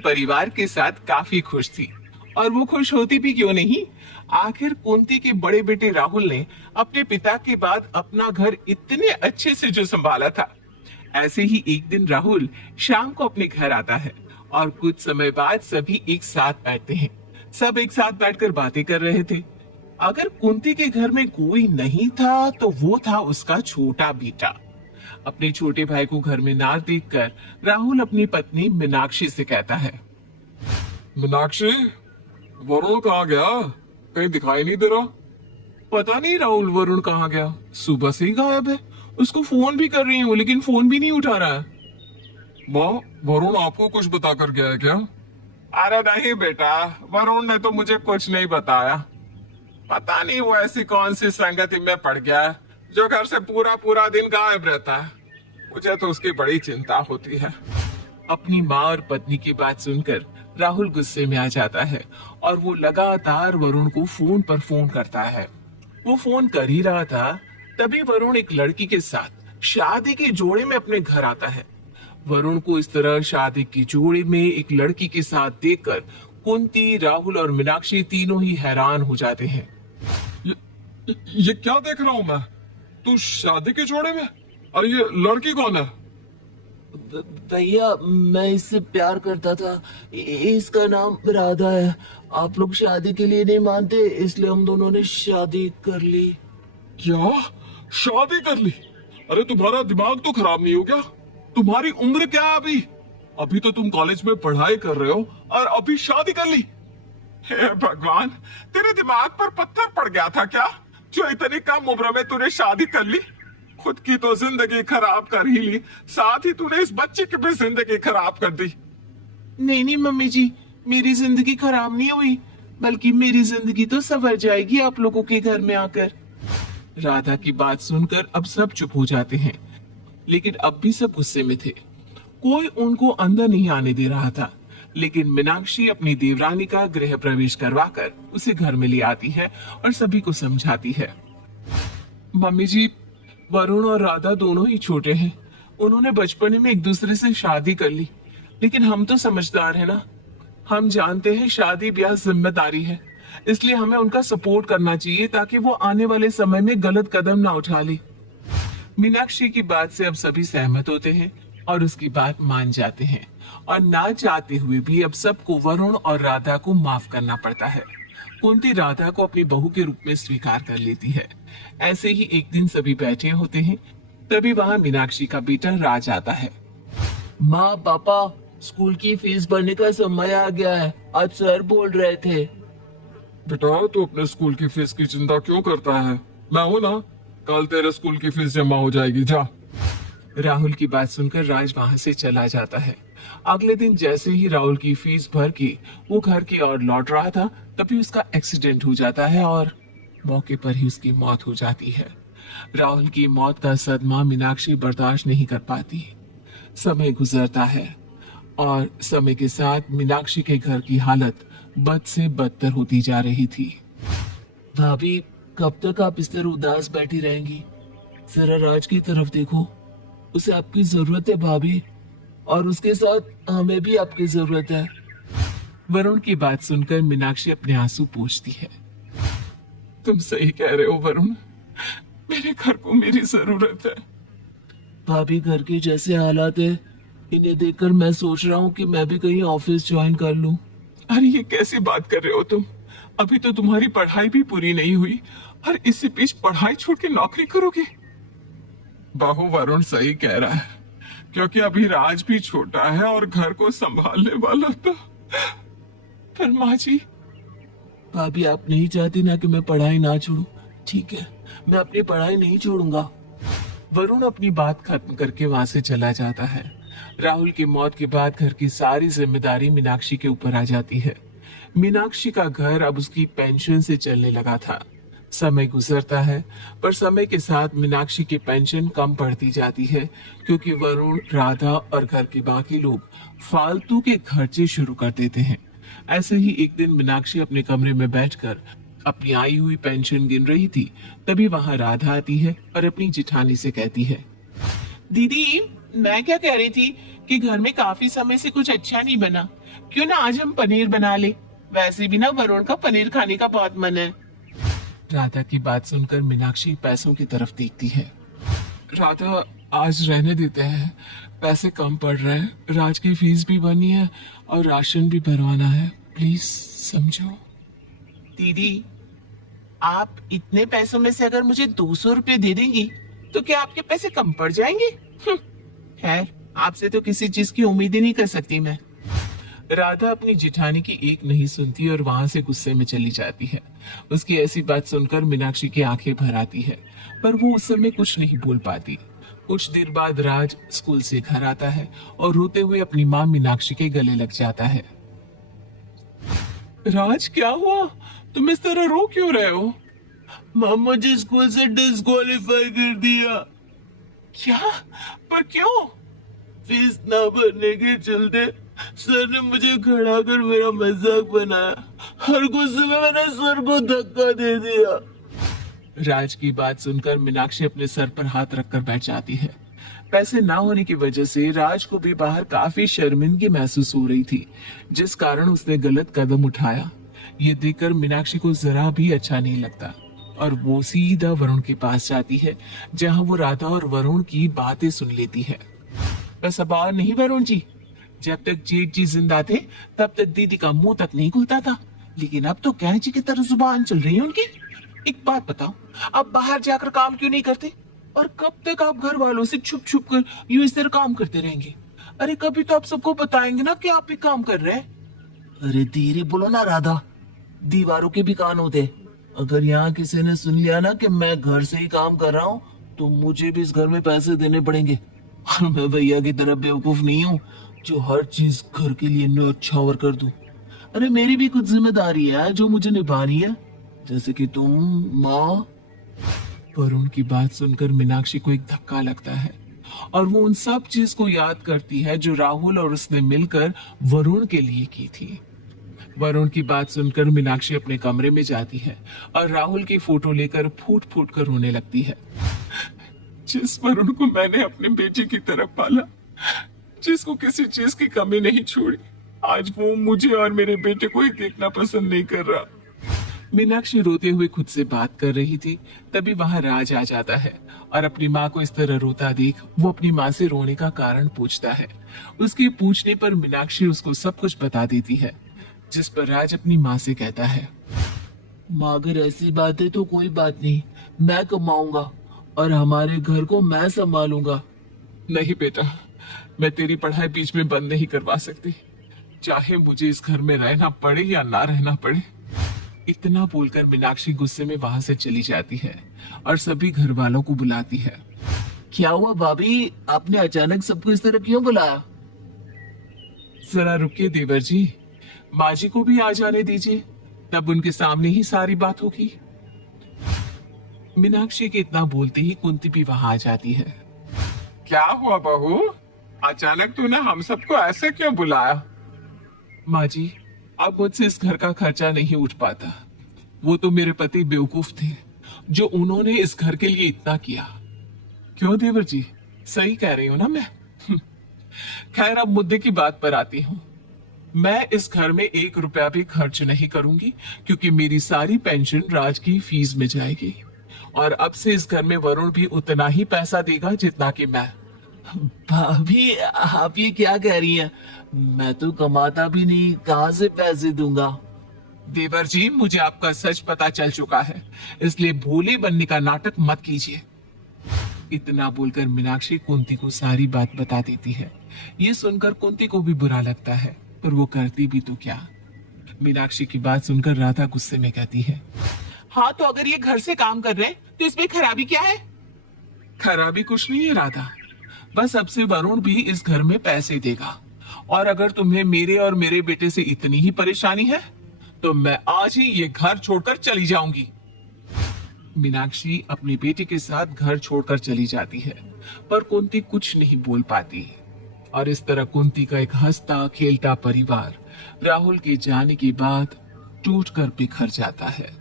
परिवार के साथ काफी खुश थी। और वो खुश होती भी क्यों नहीं, आखिर कुंती के बड़े बेटे राहुल ने अपने पिता के बाद अपना घर इतने अच्छे से जो संभाला था। ऐसे ही एक दिन राहुल शाम को अपने घर आता है और कुछ समय बाद सभी एक साथ बैठते हैं। सब एक साथ बैठकर बातें कर रहे थे। अगर कुंती के घर में कोई नहीं था तो वो था उसका छोटा बेटा। अपने छोटे भाई को घर में ना देखकर राहुल अपनी पत्नी मीनाक्षी से कहता है, मीनाक्षी, वरुण कहाँ गया? कहीं दिखाई नहीं दे रहा। पता नहीं राहुल वरुण कहाँ गया, सुबह से ही गायब है। उसको फोन भी कर रही हूँ लेकिन फोन भी नहीं उठा रहा है। माँ, वरुण आपको कुछ बता कर गया है क्या? अरे नहीं बेटा, वरुण ने तो मुझे कुछ नहीं बताया। पता नहीं वो ऐसी कौन सी संगति में पड़ गया है जो घर से पूरा पूरा दिन गायब रहता है। मुझे तो उसकी बड़ी चिंता होती है। अपनी माँ और पत्नी की बात सुनकर राहुल गुस्से में आ जाता है और वो लगातार वरुण को फोन पर फोन करता है। वो फोन कर ही रहा था तभी वरुण एक लड़की के साथ शादी के जोड़े में अपने घर आता है। वरुण को इस तरह शादी की जोड़ी में एक लड़की के साथ देखकर कुंती, राहुल और मीनाक्षी तीनों ही हैरान हो जाते हैं। ये क्या देख रहा हूँ मैं? तू शादी के जोड़े में? और ये लड़की कौन है? भैया, मैं इससे प्यार करता था। इसका नाम राधा है। आप लोग शादी के लिए नहीं मानते, इसलिए हम दोनों ने शादी कर ली। क्या? शादी कर ली? अरे तुम्हारा दिमाग तो खराब नहीं हो गया? तुम्हारी उम्र क्या है अभी? अभी तो तुम कॉलेज में पढ़ाई कर रहे हो और अभी शादी कर ली? हे भगवान, तेरे दिमाग पर पत्थर पड़ गया था क्या, जो इतनी कम उम्र में तूने शादी कर ली? खुद की तो जिंदगी खराब कर ही ली, साथ ही तूने इस बच्चे की भी जिंदगी खराब कर दी। नहीं नहीं मम्मी जी, मेरी जिंदगी खराब नहीं हुई, बल्कि मेरी जिंदगी तो संवर जाएगी आप लोगों के घर में आकर। राधा की बात सुनकर अब सब चुप हो जाते हैं, लेकिन अब भी सब गुस्से में थे। कोई उनको अंदर नहीं आने दे रहा था, लेकिन मीनाक्षी अपनी देवरानी का गृह प्रवेश करवाकर उसे घर में ले आती है और सभी को समझाती है। मम्मी जी, वरुण और राधा दोनों ही छोटे हैं। उन्होंने बचपन में एक दूसरे से शादी कर ली, लेकिन हम तो समझदार हैं ना। हम जानते हैं शादी ब्याह जिम्मेदारी है, इसलिए हमें उनका सपोर्ट करना चाहिए ताकि वो आने वाले समय में गलत कदम ना उठा ले। मीनाक्षी की बात से अब सभी सहमत होते हैं और उसकी बात मान जाते हैं, और ना चाहते हुए भी अब सबको वरुण और राधा को माफ करना पड़ता है। कुंती राधा को अपनी बहू के रूप में स्वीकार कर लेती है। ऐसे ही एक दिन सभी बैठे होते हैं, तभी वहाँ मीनाक्षी का बेटा राज आता है। माँ, पापा, स्कूल की फीस भरने का समय आ गया है, आज सर बोल रहे थे। बेटा, तू अपने स्कूल की फीस की चिंता क्यों करता है? मैं हूं ना, कल तेरे स्कूल की फीस जमा हो जाएगी, जा। राहुल की बात सुनकर राज वहाँ से चला जाता है। अगले दिन जैसे ही राहुल की फीस भर के वो घर की ओर लौट रहा था, तभी उसका एक्सीडेंट हो जाता है और मौके पर ही उसकी मौत हो जाती है। राहुल की मौत का सदमा मीनाक्षी बर्दाश्त नहीं कर पाती। समय गुजरता है और समय के साथ मीनाक्षी के घर की हालत बद से बदतर होती जा रही थी। भाभी, कब तक आप इस तरह उदास बैठी रहेंगी? जरा राज की तरफ देखो, उसे आपकी जरूरत है भाभी, और उसके साथ हमें भी आपकी जरूरत है। वरुण की बात सुनकर मीनाक्षी अपने आंसू पोंछती है। तुम सही कह रहे हो वरुण, मेरे घर को मेरी जरूरत है। भाभी, घर के जैसे हालात है, इन्हें देखकर मैं सोच रहा हूँ कि मैं भी कहीं ऑफिस ज्वाइन कर लूँ। अरे ये कैसी बात कर रहे हो तुम? अभी तो तुम्हारी पढ़ाई भी पूरी नहीं हुई और इसी बीच पढ़ाई छोड़ के नौकरी करोगे? बहू, वरुण सही कह रहा है, क्योंकि अभी राज भी छोटा है और घर को संभालने वाला तो। पर माँ जी। भाभी, आप नहीं चाहती ना कि मैं पढ़ाई ना छोड़ूं? ठीक है, मैं अपनी पढ़ाई नहीं छोड़ूंगा। वरुण अपनी बात खत्म करके वहां से चला जाता है। राहुल की मौत के बाद घर की सारी जिम्मेदारी मीनाक्षी के ऊपर आ जाती है। मीनाक्षी का घर अब उसकी पेंशन से चलने लगा था। समय गुजरता है, पर समय के साथ मीनाक्षी की पेंशन कम पड़ती जाती है, क्योंकि वरुण, राधा और घर के बाकी लोग फालतू के खर्चे शुरू कर देते हैं। ऐसे ही एक दिन मीनाक्षी अपने कमरे में बैठकर अपनी आई हुई पेंशन गिन रही थी, तभी वहां राधा आती है और अपनी जिठानी से कहती है, दीदी, मैं क्या कह रही थी कि घर में काफी समय से कुछ अच्छा नहीं बना। क्यों ना आज हम पनीर बना ले, वैसे भी ना वरुण का पनीर खाने का बहुत मन है। राधा की बात सुनकर मीनाक्षी पैसों की तरफ देखती है। राधा आज रहने देते हैं, पैसे कम पड़ रहे हैं, राज की फीस भी भरनी है और राशन भी भरवाना है, प्लीज समझो। दीदी, आप इतने पैसों में से अगर मुझे 200 रुपए दे देंगी तो क्या आपके पैसे कम पड़ जाएंगे? खैर, आपसे तो किसी चीज की उम्मीद ही नहीं कर सकती मैं। राधा अपनी जिठानी की एक नहीं सुनती और वहां से गुस्से में चली जाती है। उसकी ऐसी बात सुनकर मीनाक्षी की आंखें भर आती है, पर वो उस समय कुछ नहीं बोल पाती। कुछ देर बाद राज स्कूल से घर आता है और रोते हुए अपनी माँ मीनाक्षी के गले लग जाता है। राज, क्या हुआ? तुम इस तरह रो क्यों रहे हो? माँ, मुझे स्कूल से डिस्क्वालीफाई कर दिया। क्या? पर क्यों? फीस ना भरने के चलते सर ने मुझे खड़ा कर मेरा मजाक बनाया और गुस्से में मैंने सर को धक्का दे दिया। राज की बात सुनकर मीनाक्षी अपने सर पर हाथ रखकर बैठ जाती है। पैसे ना होने की वजह से राज को भी बाहर काफी शर्मिंदगी महसूस हो रही थी, जिस कारण उसने गलत कदम उठाया। ये देखकर मीनाक्षी को जरा भी अच्छा नहीं लगता और वो सीधा वरुण के पास जाती है, जहां वो राधा और वरुण की बातें सुन लेती है। बस अब और नहीं वरुण जी, जब तक जेठ जी जिंदा थे तब तक दीदी का मुंह तक नहीं खुलता था, लेकिन अब तो कैंची की तरह जुबान चल रही है उनकी। एक बात बताओ, आप बाहर जाकर काम क्यों नहीं करते? और कब तक आप घर वालों से छुप छुप कर यूं इस तरह काम करते रहेंगे? अरे कभी तो आप सबको बताएंगे ना कि आप भी काम कर रहे हैं। अरे धीरे बोलो ना राधा, दीवारों के भी कान होते। अगर यहाँ किसी ने सुन लिया ना कि मैं घर से ही काम कर रहा हूँ तो मुझे भी इस घर में पैसे देने पड़ेंगे। और मैं भैया की तरह बेवकूफ नहीं हूँ जो हर चीज घर के लिए न्योछावर कर दूं। अरे मेरी भी कुछ जिम्मेदारी है जो मुझे निभानी है, जैसे कि तुम, माँ। वरुण की बात सुनकर मीनाक्षी को एक धक्का लगता है और वो उन सब चीज को याद करती है जो राहुल और उसने मिलकर वरुण के लिए की थी। वरुण की बात सुनकर मीनाक्षी अपने कमरे में जाती है और राहुल की फोटो लेकर फूट फूट कर रोने लगती है। जिस वरुण को मैंने अपने बेटे की तरह पाला, जिसको किसी चीज की कमी नहीं छोड़ी, आज वो मुझे और मेरे बेटे को ही देखना पसंद नहीं कर रहा। मीनाक्षी रोते हुए खुद से बात कर रही थी, तभी वहां राज आ जाता है और अपनी माँ को इस तरह रोता देख वो अपनी माँ से रोने का कारण पूछता है। उसके पूछने पर मीनाक्षी उसको सब कुछ बता देती है, जिस पर राज अपनी माँ से कहता है, माँ अगर ऐसी बात है तो कोई बात नहीं, मैं कमाऊंगा और हमारे घर को मैं संभालूंगा। नहीं बेटा, मैं तेरी पढ़ाई बीच में बंद नहीं करवा सकती, चाहे मुझे इस घर में रहना पड़े या ना रहना पड़े। इतना बोलकर मीनाक्षी गुस्से में वहां से चली जाती है और सभी घर वालों को बुलाती है। क्या हुआ भाभी, आपने अचानक सबको इस तरह क्यों बुलाया? जरा रुकिए देवर जी, माँ जी को भी आ जाने दीजिए, तब उनके सामने ही सारी बात होगी। मीनाक्षी के इतना बोलते ही कुंती भी वहां आ जाती है। क्या हुआ बहू, अचानक तूने हम सबको ऐसे क्यों बुलाया? माँ जी, अब मुझसे इस घर का खर्चा नहीं उठ पाता। वो तो मेरे पति बेवकूफ थे जो उन्होंने इस घर के लिए इतना किया। क्यों देवर जी, सही कह रही हूँ ना मैं? खैर, अब मुद्दे की बात पर आती हूँ। मैं इस घर में 1 रुपया भी खर्च नहीं करूंगी, क्योंकि मेरी सारी पेंशन राज की फीस में जाएगी और अब से इस घर में वरुण भी उतना ही पैसा देगा जितना कि मैं। भाभी, आप ये क्या कह रही हैं? मैं तो कमाता भी नहीं, कहाँ से पैसे दूंगा? देवर जी, मुझे आपका सच पता चल चुका है, इसलिए भोले बनने का नाटक मत कीजिए। इतना बोलकर मीनाक्षी कुंती को सारी बात बता देती है। ये सुनकर कुंती को भी बुरा लगता है, पर वो करती भी तो क्या। मीनाक्षी की बात सुनकर राधा गुस्से में कहती है, हाँ तो अगर ये घर से काम कर रहे हैं तो इसमें खराबी क्या है? खराबी कुछ नहीं है राधा, बस अब से वरुण भी इस घर में पैसे देगा और अगर तुम्हें मेरे और मेरे बेटे से इतनी ही परेशानी है तो मैं आज ही ये घर छोड़कर चली जाऊंगी। मीनाक्षी अपने बेटे के साथ घर छोड़कर चली जाती है, पर कुंती कुछ नहीं बोल पाती और इस तरह कुंती का एक हंसता खेलता परिवार राहुल के जाने के बाद टूटकर बिखर जाता है।